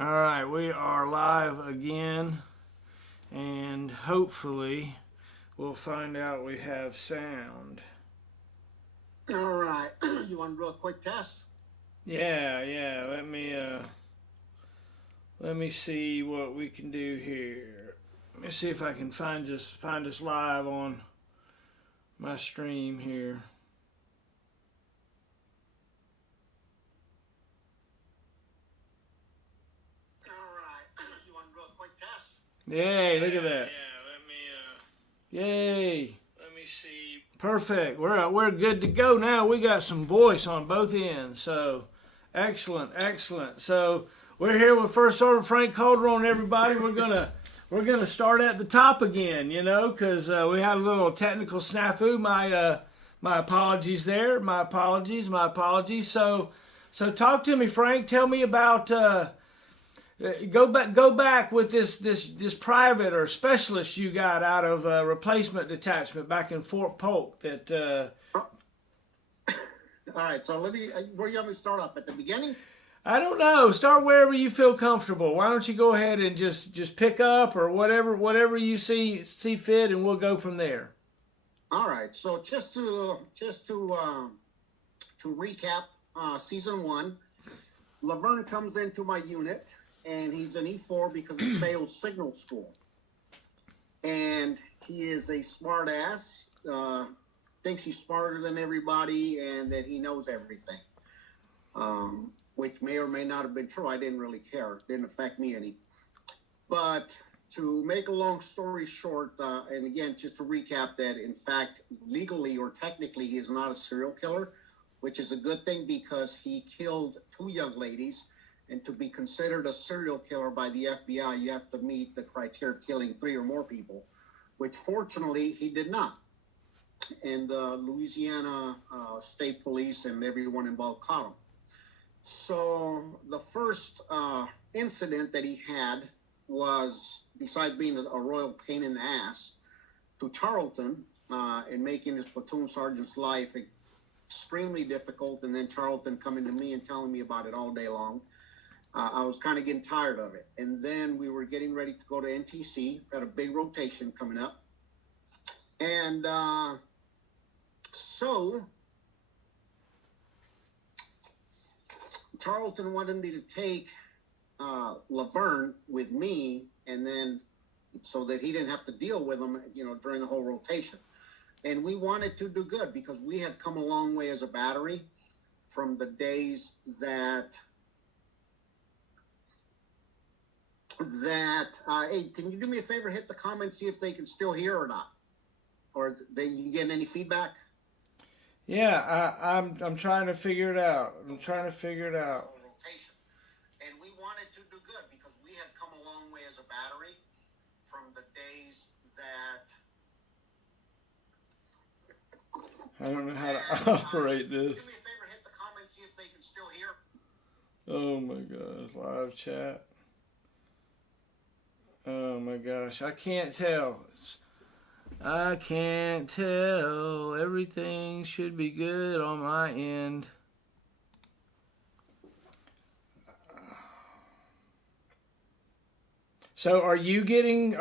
All right, we are live again, and hopefully we'll find out we have sound. All right, you want to do a quick test? Yeah. Let me see what we can do here. Let me see if I can find us live on my stream here. Yay, look at that. Yay. Let me see. Perfect. We're good to go now. We got some voice on both ends. So, excellent. So, we're here with First Sergeant Frank Calderon, everybody. We're gonna start at the top again, because we had a little technical snafu. My apologies there. My apologies. So talk to me, Frank. Tell me about. Go back with this private or specialist you got out of replacement detachment back in Fort Polk. All right, so where do you want me to start off, at the beginning? I don't know. Start wherever you feel comfortable. Why don't you go ahead and just pick up or whatever you see fit, and we'll go from there. All right, so just to recap, season 1, Laverne comes into my unit. And he's an E4 because he failed signal school. And he is a smart ass, thinks he's smarter than everybody and that he knows everything, which may or may not have been true. I didn't really care. It didn't affect me any. But to make a long story short, and again, just to recap that, in fact, legally or technically, he is not a serial killer, which is a good thing because he killed 2 young ladies. And to be considered a serial killer by the FBI, you have to meet the criteria of killing 3 or more people, which fortunately he did not. And the Louisiana State Police and everyone involved caught him. So the first incident that he had was, besides being a royal pain in the ass, to Charlton and making his platoon sergeant's life extremely difficult, and then Charlton coming to me and telling me about it all day long. I was kind of getting tired of it. And then we were getting ready to go to NTC. Had a big rotation coming up. And so Charlton wanted me to take Laverne with me, and then so that he didn't have to deal with him, during the whole rotation. And we wanted to do good because we had come a long way as a battery from the days that hey, can you do me a favor, hit the comments, see if they can still hear or not, or you getting any feedback? Yeah, I'm trying to figure it out. And we wanted to do good because we had come a long way as a battery from the days that I don't know how to operate this. Do me a favor, hit the comments, see if they can still hear. Oh my gosh, live chat. Oh my gosh, I can't tell. Everything should be good on my end. So are you getting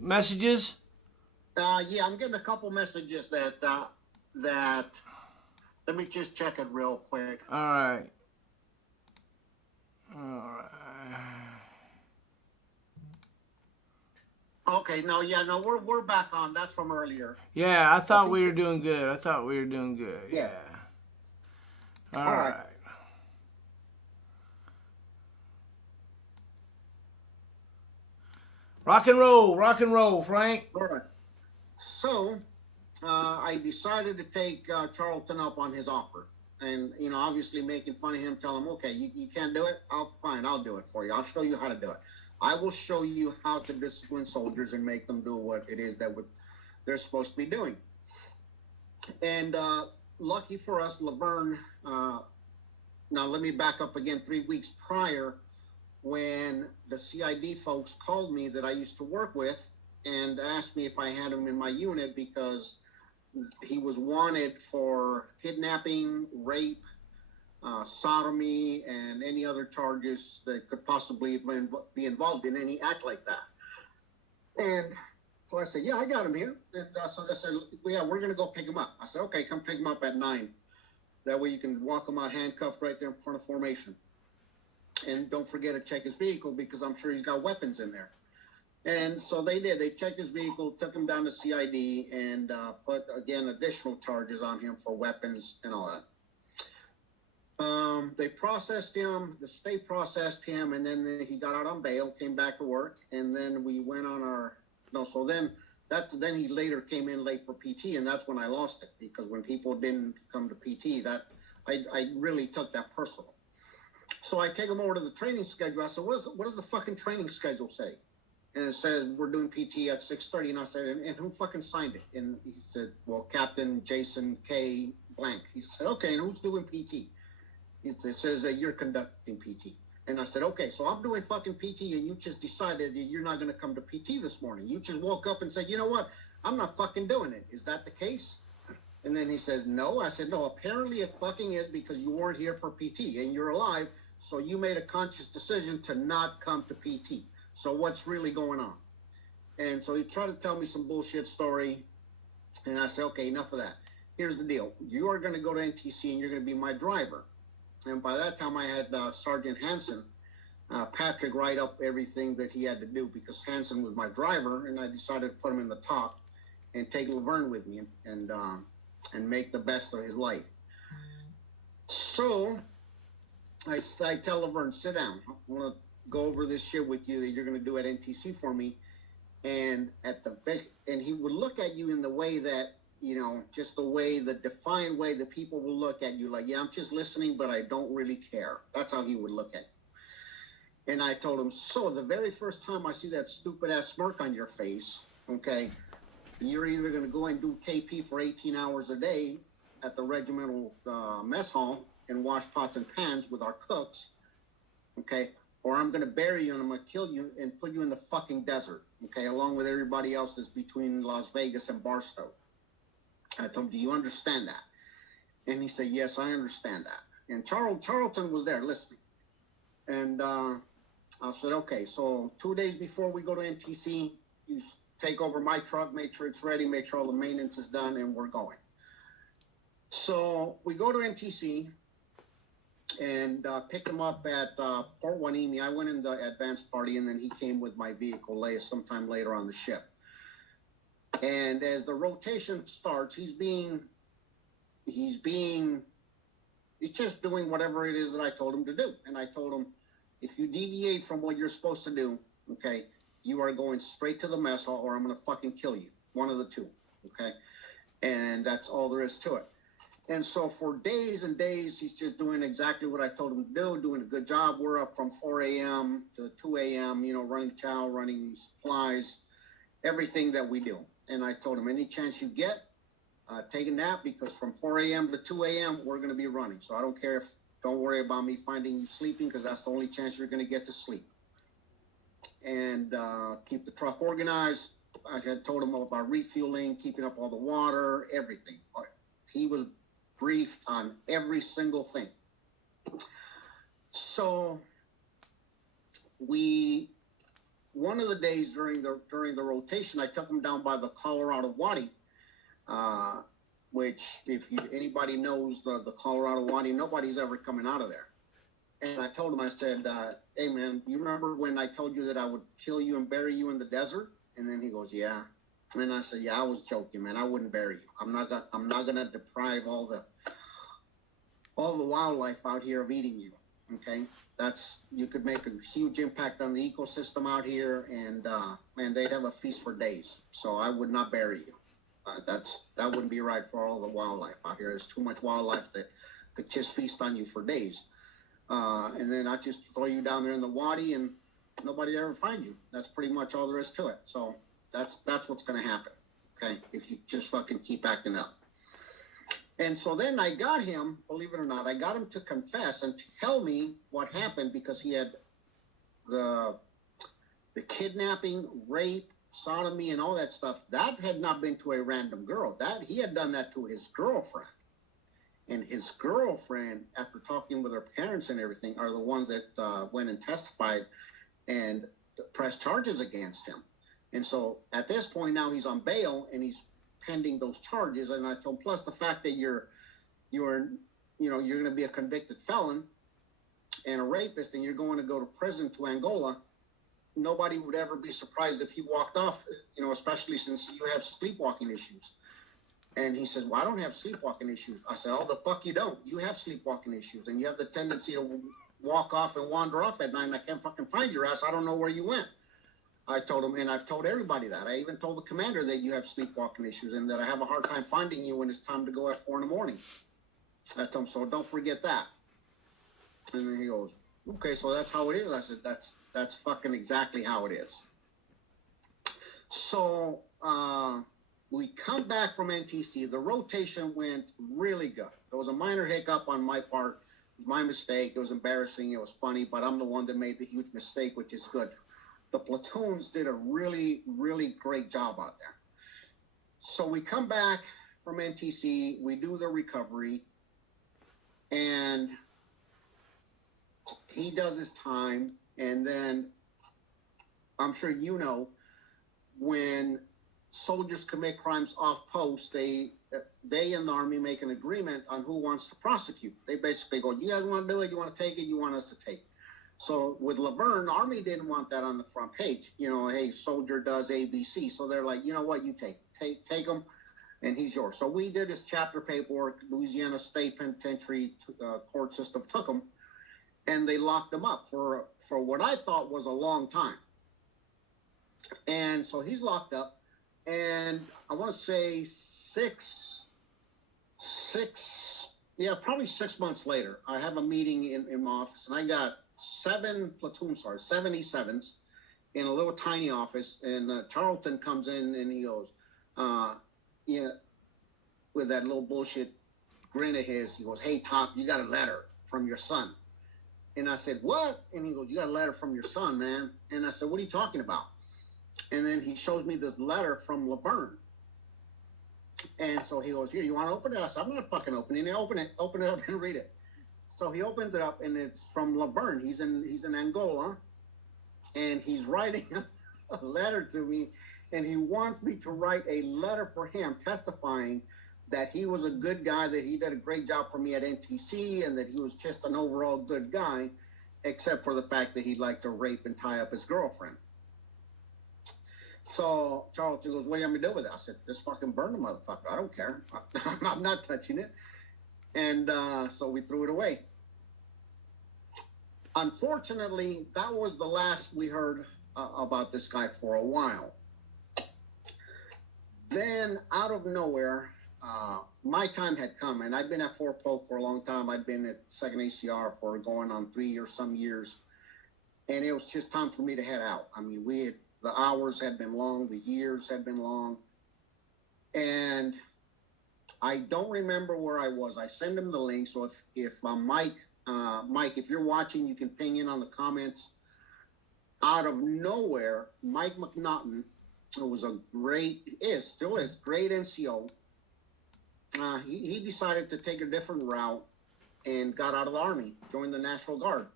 messages? Yeah, I'm getting a couple messages that let me just check it real quick. All right. Okay, no, we're back on. That's from earlier. Yeah, I thought we were doing good. Yeah. All right. Rock and roll, Frank. All right. So, I decided to take Charlton up on his offer. And, obviously making fun of him, tell him, okay, you can't do it? Fine, I'll do it for you. I'll show you how to do it. I will show you how to discipline soldiers and make them do what it is that they're supposed to be doing. And lucky for us, Laverne, now let me back up again, 3 weeks prior, when the CID folks called me that I used to work with and asked me if I had him in my unit because he was wanted for kidnapping, rape, sodomy, and any other charges that could possibly be involved in any act like that. And so I said, yeah, I got him here. And so they said, well, yeah, we're going to go pick him up. I said, okay, come pick him up at 9. That way you can walk him out handcuffed right there in front of formation. And don't forget to check his vehicle because I'm sure he's got weapons in there. And so they did. They checked his vehicle, took him down to CID, and put, again, additional charges on him for weapons and all that. They processed him, the state processed him, and then he got out on bail, came back to work, and then we went on our, then he later came in late for PT, and that's when I lost it, because when people didn't come to PT, that I really took that personal. So I take him over to the training schedule. I said, what does the fucking training schedule say? And it says, we're doing PT at 6:30, and I said, and who fucking signed it? And he said, well, Captain Jason K. Blank. He said, okay, and who's doing PT? It says that you're conducting PT. And I said, okay, so I'm doing fucking PT, and you just decided that you're not going to come to PT this morning. You just woke up and said, you know what? I'm not fucking doing it. Is that the case? And then he says, no. I said, no, apparently it fucking is, because you weren't here for PT, and you're alive, so you made a conscious decision to not come to PT. So what's really going on? And so he tried to tell me some bullshit story, and I said, okay, enough of that. Here's the deal. You are going to go to NTC, and you're going to be my driver. And by that time, I had Sergeant Hansen, Patrick, write up everything that he had to do, because Hansen was my driver, and I decided to put him in the top and take Laverne with me and make the best of his life. So I tell Laverne, sit down. I want to go over this shit with you that you're going to do at NTC for me. And and he would look at you in the way that, just the way, the defiant way that people will look at you, like, yeah, I'm just listening, but I don't really care. That's how he would look at you. And I told him, so the very first time I see that stupid ass smirk on your face, okay, you're either going to go and do KP for 18 hours a day at the regimental mess hall and wash pots and pans with our cooks, okay, or I'm going to bury you and I'm going to kill you and put you in the fucking desert, okay, along with everybody else that's between Las Vegas and Barstow. I told him, do you understand that? And he said, yes, I understand that. And Charlton was there listening. And I said, okay, so 2 days before we go to NTC, you take over my truck, make sure it's ready, make sure all the maintenance is done, and we're going. So we go to NTC and pick him up at Port Hueneme. I went in the advanced party, and then he came with my vehicle sometime later on the ship. And as the rotation starts, he's just doing whatever it is that I told him to do. And I told him, if you deviate from what you're supposed to do, okay, you are going straight to the mess hall, or I'm going to fucking kill you. One of the two, okay? And that's all there is to it. And so for days and days, he's just doing exactly what I told him to do, doing a good job. We're up from 4 a.m. to 2 a.m., running chow, running supplies, everything that we do. And I told him, any chance you get, take a nap, because from 4 a.m. to 2 a.m., we're going to be running. So I don't care don't worry about me finding you sleeping, because that's the only chance you're going to get to sleep. And keep the truck organized. I had told him about refueling, keeping up all the water, everything. He was briefed on every single thing. So one of the days during the rotation, I took him down by the Colorado Wadi, which, if anybody knows the Colorado Wadi, nobody's ever coming out of there. And I told him, I said, hey man, you remember when I told you that I would kill you and bury you in the desert? And then he goes, yeah. And I said, yeah, I was joking, man. I wouldn't bury you. I'm not gonna deprive all the wildlife out here of eating you. Okay, you could make a huge impact on the ecosystem out here, and man, they'd have a feast for days. So I would not bury you. That wouldn't be right for all the wildlife out here. There's too much wildlife that could just feast on you for days. And then I just throw you down there in the wadi, and nobody ever find you. That's pretty much all there is to it. So that's what's going to happen. Okay, if you just fucking keep acting up. And so then I got him, believe it or not, I got him to confess and tell me what happened, because he had the kidnapping, rape, sodomy, and all that stuff. That had not been to a random girl. That he had done that to his girlfriend. And his girlfriend, after talking with her parents and everything, are the ones that went and testified and pressed charges against him. And so at this point now he's on bail and he's pending those charges. And I told him, plus the fact that you're going to be a convicted felon and a rapist, and you're going to go to prison to Angola. Nobody would ever be surprised if you walked off, especially since you have sleepwalking issues. And he says, well, I don't have sleepwalking issues. I said, oh, the fuck you don't. You have sleepwalking issues, and you have the tendency to walk off and wander off at night, and I can't fucking find your ass. I don't know where you went. I told him, and I've told everybody that. I even told the commander that you have sleepwalking issues and that I have a hard time finding you when it's time to go at 4 a.m. I told him, so don't forget that. And then he goes, okay, so that's how it is. I said, that's fucking exactly how it is. So we come back from NTC. The rotation went really good. There was a minor hiccup on my part. It was my mistake. It was embarrassing. It was funny, but I'm the one that made the huge mistake, which is good. The platoons did a really, really great job out there. So we come back from NTC. We do the recovery. And he does his time. And then I'm sure you know, when soldiers commit crimes off post, they in the Army make an agreement on who wants to prosecute. They basically go, you guys want to do it? You want to take it? You want us to take it? So with Laverne, the Army didn't want that on the front page. Hey, soldier does A, B, C. So they're like, you know what? You take him, and he's yours. So we did his chapter paperwork. Louisiana State Penitentiary court system took him, and they locked him up for what I thought was a long time. And so he's locked up. And I want to say probably 6 months later, I have a meeting in my office, and I got 7 platoon sergeants, 77s, in a little tiny office. And Charlton comes in and he goes, with that little bullshit grin of his, he goes, hey, Top, you got a letter from your son. And I said, what? And he goes, you got a letter from your son, man. And I said, what are you talking about? And then he shows me this letter from Laverne. And so he goes, here, you want to open it? I said, I'm not fucking opening it. Open it up and read it. So he opens it up, and it's from Laverne. He's in Angola, and he's writing a letter to me, and he wants me to write a letter for him testifying that he was a good guy, that he did a great job for me at NTC, and that he was just an overall good guy, except for the fact that he liked to rape and tie up his girlfriend. So Charlton goes, what do you want me to do with it? I said, just fucking burn the motherfucker. I don't care. I'm not touching it. And so we threw it away. Unfortunately, that was the last we heard about this guy for a while. Then, out of nowhere, my time had come, and I'd been at Fort Polk for a long time. I'd been at 2nd ACR for going on 3 or some years, and it was just time for me to head out. I mean, the hours had been long, the years had been long, and I don't remember where I was. I send him the link, so if Mike, if you're watching, you can ping in on the comments. Out of nowhere, Mike McNaughton, who was still is great NCO, he decided to take a different route and got out of the Army, joined the National Guard.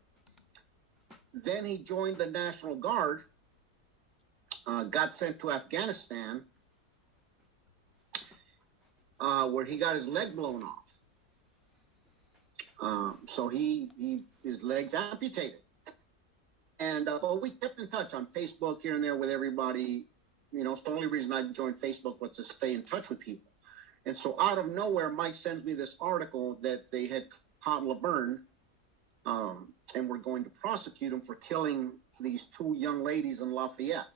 Then he joined the National Guard, got sent to Afghanistan, where he got his leg blown off. So his legs amputated. And but we kept in touch on Facebook here and there with everybody. It's the only reason I joined Facebook was to stay in touch with people. And so out of nowhere, Mike sends me this article that they had caught Laverne, and were going to prosecute him for killing these 2 young ladies in Lafayette,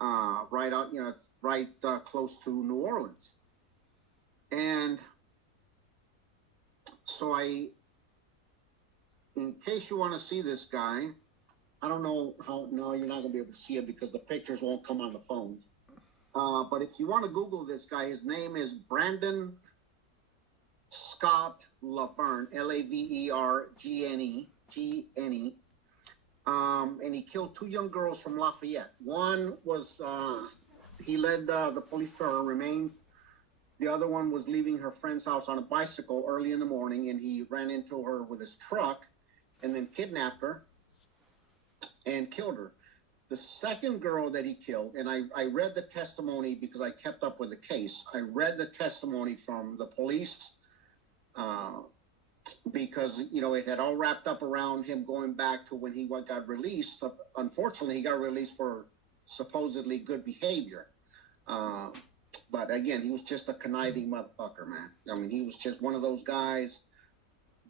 right close to New Orleans. And so in case you want to see this guy, I don't know how, no, you're not going to be able to see it because the pictures won't come on the phone. But if you want to Google this guy, his name is Brandon Scott Laverne, Lavergne, Gne. And he killed 2 young girls from Lafayette. One was, he led the police for her remains. The other one was leaving her friend's house on a bicycle early in the morning, and he ran into her with his truck and then kidnapped her and killed her. The second girl that he killed, and I read the testimony because I kept up with the case. I read the testimony from the police because, you know, it had all wrapped up around him going back to when he got released. Unfortunately, he got released for supposedly good behavior. But again, he was just a conniving motherfucker, man. I mean, he was just one of those guys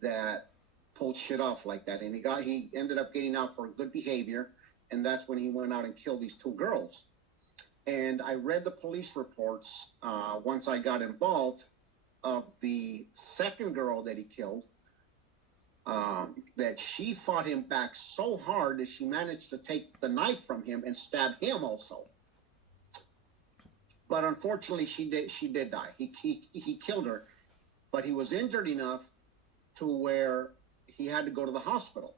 that pulled shit off like that. And he ended up getting out for good behavior. And that's when he went out and killed these two girls. And I read the police reports once I got involved of the second girl that he killed, that she fought him back so hard that she managed to take the knife from him and stab him also. But unfortunately, she did die. He killed her, but he was injured enough to where he had to go to the hospital.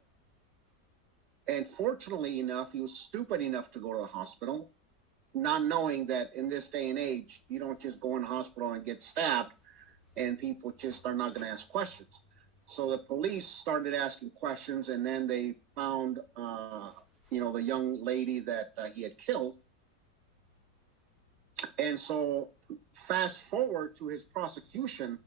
And fortunately enough, he was stupid enough to go to the hospital, not knowing that in this day and age, you don't just go in the hospital and get stabbed, and people just are not going to ask questions. So the police started asking questions, and then they found, the young lady that he had killed. And so fast forward to his prosecution,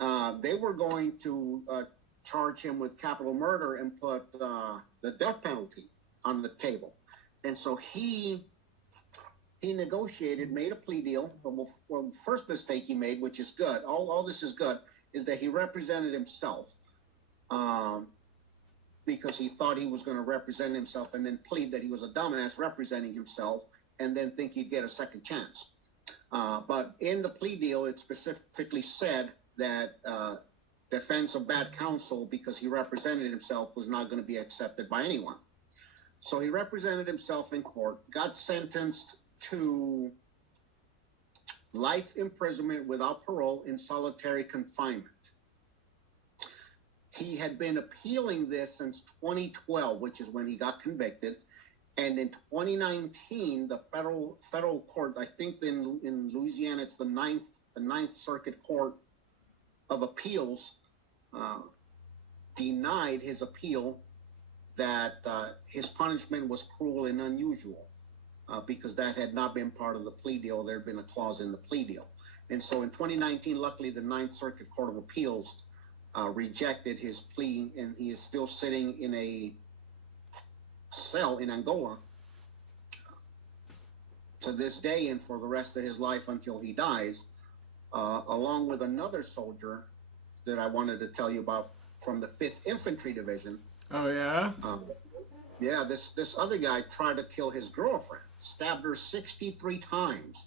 they were going to charge him with capital murder and put the death penalty on the table. And so he negotiated, made a plea deal. Well, first mistake he made, which is good, all this is good, is that he represented himself because he thought he was going to represent himself and then plead that he was a dumbass representing himself and then think he'd get a second chance. But in the plea deal, it specifically said that defense of bad counsel because he represented himself was not going to be accepted by anyone. So he represented himself in court, got sentenced to life imprisonment without parole in solitary confinement. He had been appealing this since 2012, which is when he got convicted. And in 2019, the federal court, I think in Louisiana, it's the Ninth Circuit Court of Appeals, denied his appeal that his punishment was cruel and unusual because that had not been part of the plea deal. There had been a clause in the plea deal. And so in 2019, luckily, the Ninth Circuit Court of Appeals rejected his plea, and he is still sitting in a cell in Angola to this day and for the rest of his life until he dies, along with another soldier that I wanted to tell you about from the 5th Infantry Division. Oh, yeah? Yeah, this other guy tried to kill his girlfriend, stabbed her 63 times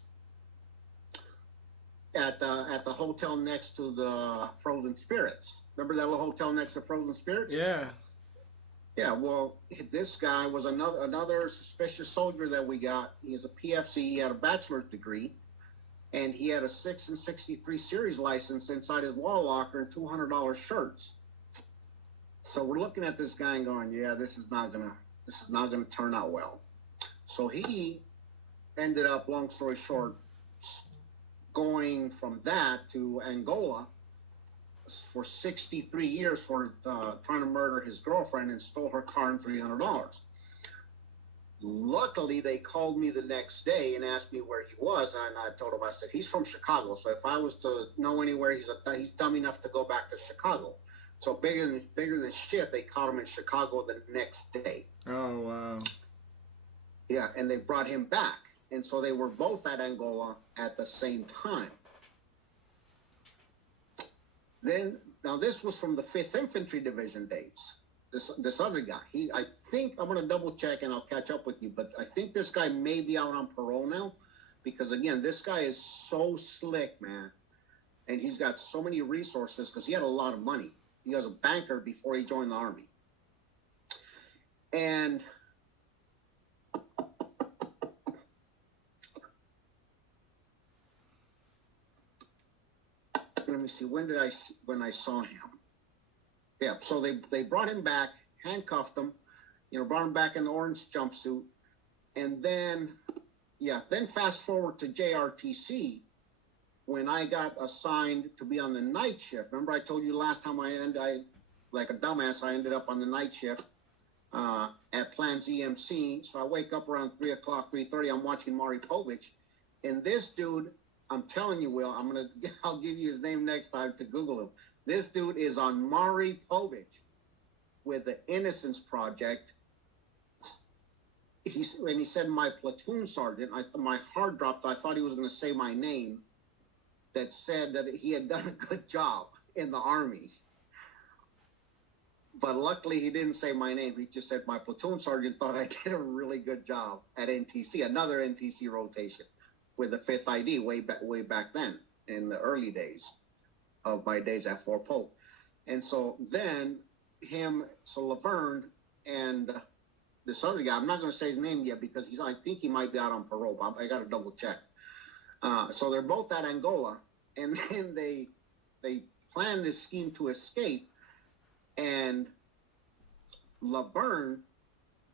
at the hotel next to the Frozen Spirits. Remember that little hotel next to Frozen Spirits? Yeah. Yeah, well, this guy was another suspicious soldier that we got. He's a PFC. He had a bachelor's degree, and he had a 6 and 63 series license inside his wall locker and $200 shirts. So we're looking at this guy and going, yeah, this is not gonna turn out well. So he ended up, long story short, going from that to Angola for 63 years for trying to murder his girlfriend and stole her car and $300. Luckily, they called me the next day and asked me where he was, and I told them, I said, he's from Chicago, so if I was to know anywhere, he's dumb enough to go back to Chicago. So bigger than shit, they caught him in Chicago the next day. Oh, wow. Yeah, and they brought him back. And so they were both at Angola at the same time. Now this was from the 5th Infantry Division days. This other guy, I think, I'm going to double check and I'll catch up with you, but I think this guy may be out on parole now because, again, this guy is so slick, man. And he's got so many resources because he had a lot of money. He was a banker before he joined the Army. And let me see, when I saw him. Yeah, so they brought him back, handcuffed him, brought him back in the orange jumpsuit. And then fast forward to JRTC, when I got assigned to be on the night shift, remember I told you last time like a dumbass, I ended up on the night shift at Plans EMC. So I wake up around 3 o'clock, 3:30. I'm watching Maury Povich, and this dude, I'm telling you, Will, I'll give you his name next time to Google him. This dude is on Maury Povich with the Innocence Project. He said my platoon sergeant. My heart dropped. I thought he was going to say my name. That said that he had done a good job in the Army. But luckily he didn't say my name. He just said my platoon sergeant thought I did a really good job at NTC, another NTC rotation with the 5th ID way back then in the early days of my days at Fort Polk. And so then Laverne and this other guy, I'm not going to say his name yet because I think he might be out on parole, but I got to double check. So they're both at Angola, and then they plan this scheme to escape, and Laverne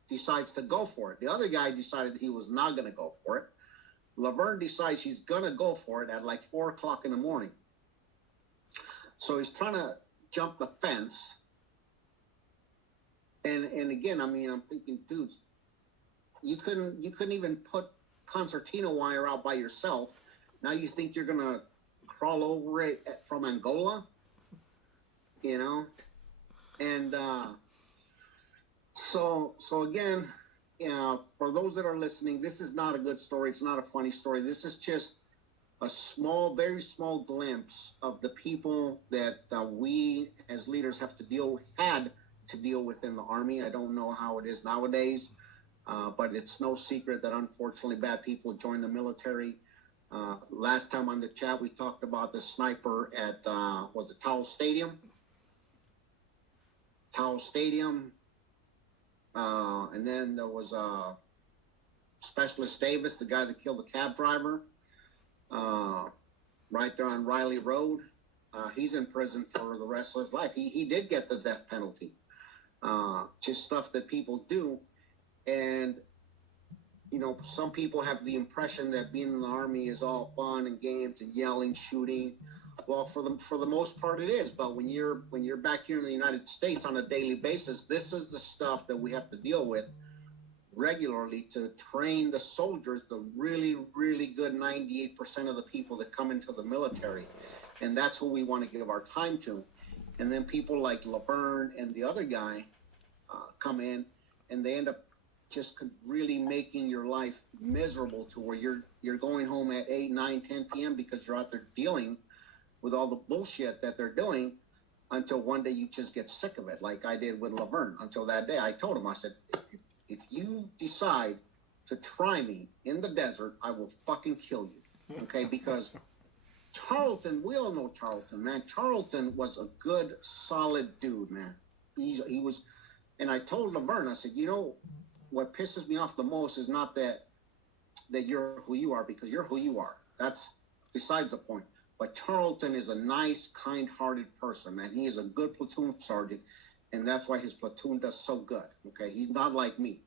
decides to go for it. The other guy decided he was not going to go for it. Laverne decides she's going to go for it at like 4 o'clock in the morning. So he's trying to jump the fence. And again, I mean, I'm thinking, dudes, you couldn't even put concertina wire out by yourself. Now you think you're gonna crawl over it from Angola, you know? And so again, for those that are listening, this is not a good story. It's not a funny story. This is just a small, very small glimpse of the people that we as leaders had to deal with in the Army. I don't know how it is nowadays, but it's no secret that unfortunately bad people join the military. Last time on the chat, we talked about the sniper at, was it Towel Stadium? And then there was Specialist Davis, the guy that killed the cab driver, right there on Riley Road. He's in prison for the rest of his life. He did get the death penalty. Just stuff that people do. And, you know, some people have the impression that being in the Army is all fun and games and yelling, shooting. Well, for the most part it is. But when you're back here in the United States on a daily basis, this is the stuff that we have to deal with regularly to train the soldiers, the really, really good 98% of the people that come into the military. And that's who we want to give our time to. And then people like Laverne and the other guy come in, and they end up just really making your life miserable to where you're going home at 8, 9, 10 p.m. because you're out there dealing with all the bullshit that they're doing until one day you just get sick of it, like I did with Laverne. Until that day, I told him, I said, if you decide to try me in the desert, I will fucking kill you, okay? Because Charlton, we all know Charlton, man. Charlton was a good, solid dude, man. He was, and I told Laverne, I said, you know, what pisses me off the most is not that you're who you are, because you're who you are. That's besides the point. But Charlton is a nice, kind-hearted person, man. He is a good platoon sergeant, and that's why his platoon does so good, okay? He's not like me.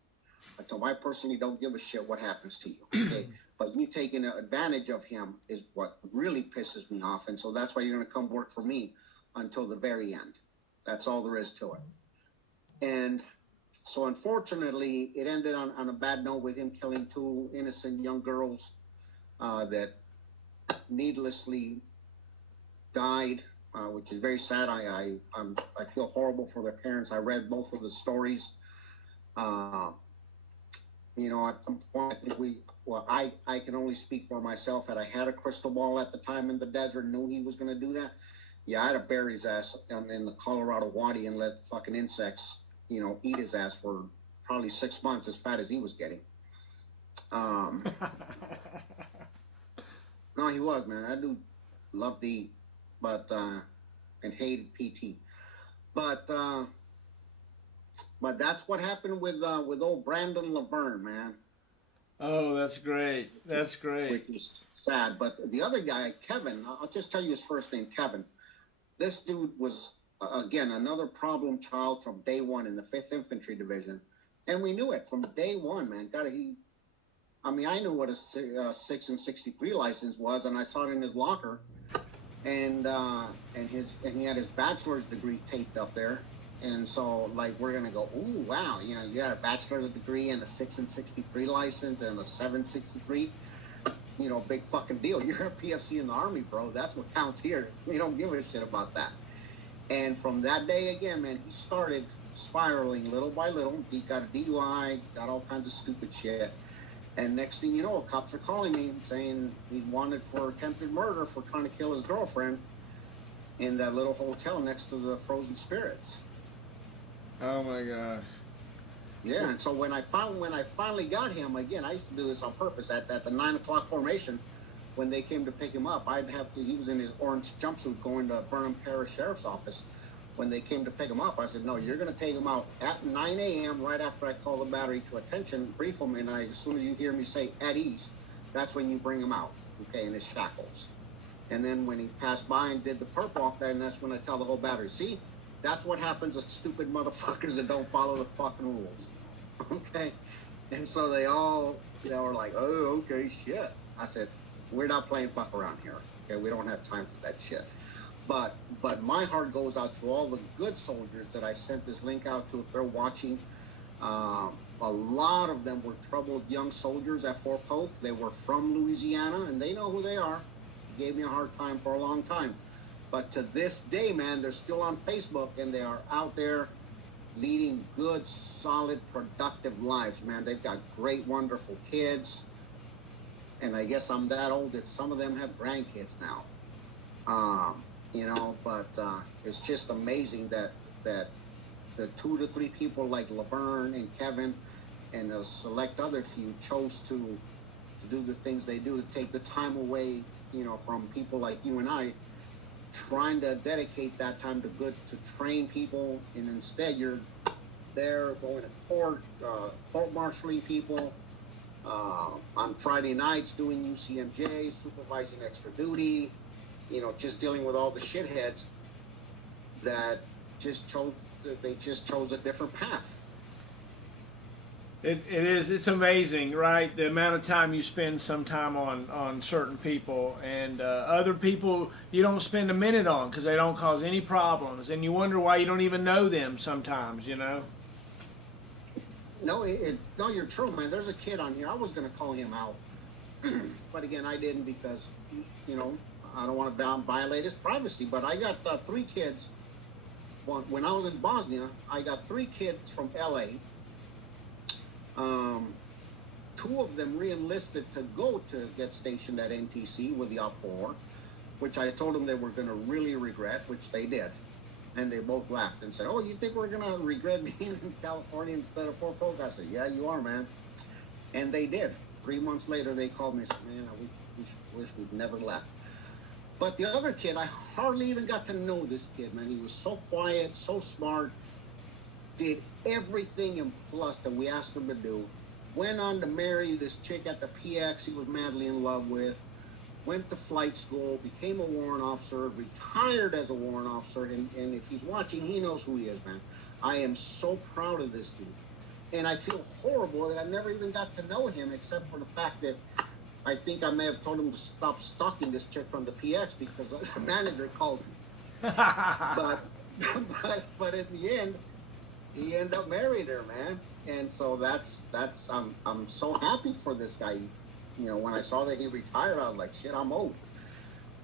I personally don't give a shit what happens to you, okay? But you taking advantage of him is what really pisses me off, and so that's why you're going to come work for me until the very end. That's all there is to it. And so unfortunately, it ended on a bad note with him killing 2 innocent young girls that needlessly died, which is very sad. I feel horrible for their parents. I read both of the stories. You know, at some point, I think I can only speak for myself. Had I had a crystal ball at the time in the desert, knew he was going to do that, yeah, I'd have buried his ass in the Colorado Wadi and let fucking insects, you know, eat his ass for probably 6 months, as fat as he was getting. No, he was, man. That dude loved to eat, but and hated PT. But that's what happened with old Brandon Laverne, man. Oh, that's great. That's great. Which is sad. But the other guy, Kevin, I'll just tell you his first name, Kevin. This dude was, again, another problem child from day one in the 5th Infantry Division. And we knew it from day one, man. I mean, I knew what a 6 and 63 license was, and I saw it in his locker, and he had his bachelor's degree taped up there, and so like we're gonna go, ooh, wow, you know, you got a bachelor's degree and a 6 and 63 license and a 763, you know, big fucking deal. You're a PFC in the Army, bro. That's what counts here. We don't give a shit about that. And from that day again, man, he started spiraling little by little. He got a DUI, got all kinds of stupid shit. And next thing you know, cops are calling me saying he's wanted for attempted murder for trying to kill his girlfriend in that little hotel next to the Frozen Spirits. Oh my gosh. Yeah, and so when I finally got him, again, I used to do this on purpose at the 9 o'clock formation. When they came to pick him up, he was in his orange jumpsuit going to Burnham Parish Sheriff's Office. When they came to pick him up, I said, no, you're going to take him out at 9 a.m. right after I call the battery to attention, brief him, and as soon as you hear me say at ease, that's when you bring him out, okay, in his shackles. And then when he passed by and did the perp walk, then that's when I tell the whole battery, see, that's what happens to stupid motherfuckers that don't follow the fucking rules, okay? And so they were like, oh, okay, shit. I said, we're not playing fuck around here. Okay, we don't have time for that shit. But my heart goes out to all the good soldiers that I sent this link out to. If they're watching, a lot of them were troubled young soldiers at Fort Polk. They were from Louisiana, and they know who they are. They gave me a hard time for a long time. But to this day, man, they're still on Facebook, and they are out there leading good, solid, productive lives, man. They've got great, wonderful kids. And I guess I'm that old that some of them have grandkids now. You know, but it's just amazing that the 2 to 3 people like Laverne and Kevin and a select other few chose to do the things they do, to take the time away, you know, from people like you and I, trying to dedicate that time to train people, and instead you're there going to court, court-martialing people, on Friday nights doing UCMJ, supervising extra duty, you know, just dealing with all the shitheads that just chose a different path. It's amazing, right? The amount of time you spend sometime on certain people, and other people you don't spend a minute on because they don't cause any problems, and you wonder why you don't even know them sometimes, you know? No, no, you're true, man. There's a kid on here. I was going to call him out, but again, I didn't because, you know, I don't want to violate his privacy. But I got 3 kids. When I was in Bosnia, I got 3 kids from L.A. 2 of them re-enlisted to go to get stationed at NTC with the Op-4, which I told them they were going to really regret, which they did. And they both laughed and said, oh, you think we're going to regret being in California instead of Fort Polk? I said, yeah, you are, man. And they did. 3 months later, they called me and said, man, I wish we'd never left. But the other kid, I hardly even got to know this kid, man. He was so quiet, so smart, did everything in plus that we asked him to do. Went on to marry this chick at the PX he was madly in love with. Went to flight school, became a warrant officer, retired as a warrant officer, and if he's watching, he knows who he is, man. I am so proud of this dude. And I feel horrible that I never even got to know him, except for the fact that I think I may have told him to stop stalking this chick from the PX because the manager called me. but in the end, he ended up marrying her, man. And so I'm so happy for this guy. You know, when I saw that he retired, I was like, shit, I'm old.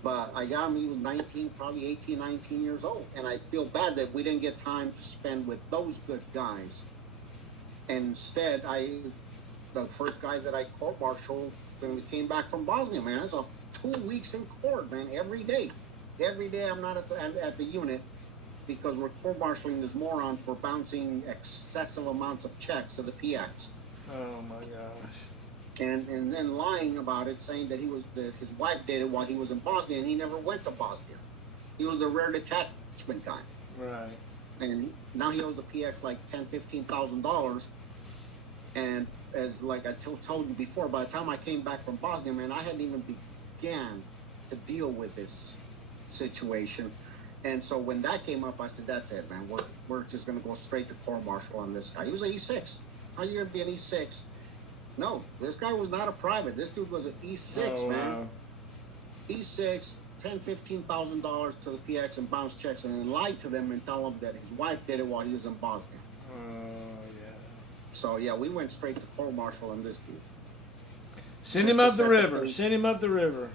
But I got him, he was 19, probably 18, 19 years old. And I feel bad that we didn't get time to spend with those good guys. And instead, the first guy that I court-martialed when we came back from Bosnia, man, it was 2 weeks in court, man, every day. Every day I'm not at the unit because we're court-martialing this moron for bouncing excessive amounts of checks to the PX. Oh, my gosh. And then lying about it, saying that his wife did it while he was in Bosnia, and he never went to Bosnia. He was the rare detachment guy. Right. And now he owes the PX like $10,000-$15,000. And as like I told you before, by the time I came back from Bosnia, man, I hadn't even began to deal with this situation. And so when that came up, I said, that's it, man. We're just going to go straight to court-martial on this guy. He was 86. How are you going to be an E6 No, this guy was not a private. This dude was an E6, man. Wow. E6, $10,000-$15,000 to the PX and bounce checks, and then lied to them and tell them that his wife did it while he was in Bosnia. Yeah. So yeah, we went straight to court martial on this dude. Send him up the river. Send him up the river.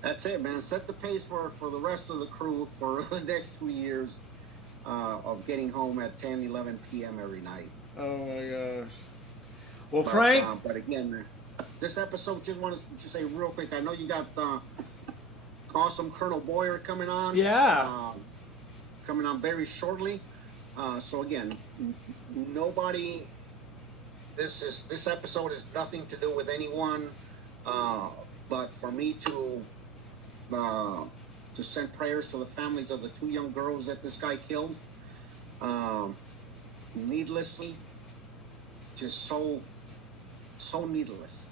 That's it, man. Set the pace for the rest of the crew for the next 2 years of getting home at 10, 11 p.m. every night. Oh my gosh. Well, Frank. But again, this episode, just wanted to say real quick. I know you got awesome Colonel Boyer coming on. Yeah. Coming on very shortly. So again, nobody. This episode is nothing to do with anyone, but for me to send prayers to the families of the 2 young girls that this guy killed, needlessly, just so needless,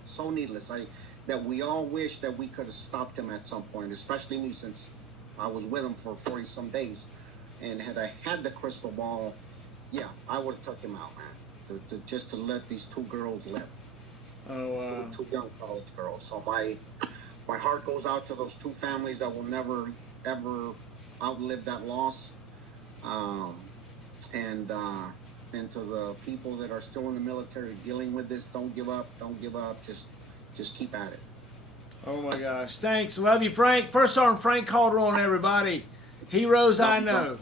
that we all wish that we could have stopped him at some point, especially me, since I was with him for 40 some days, and had I had the crystal ball, yeah, I would have took him out, man. To let these 2 girls live. Oh wow. 2 young college girls. So my heart goes out to those 2 families that will never ever outlive that loss, and to the people that are still in the military dealing with this. Don't give up. Just keep at it. Oh my gosh. Thanks. Love you, Frank. First Sergeant Frank Calderon, everybody. Heroes I know.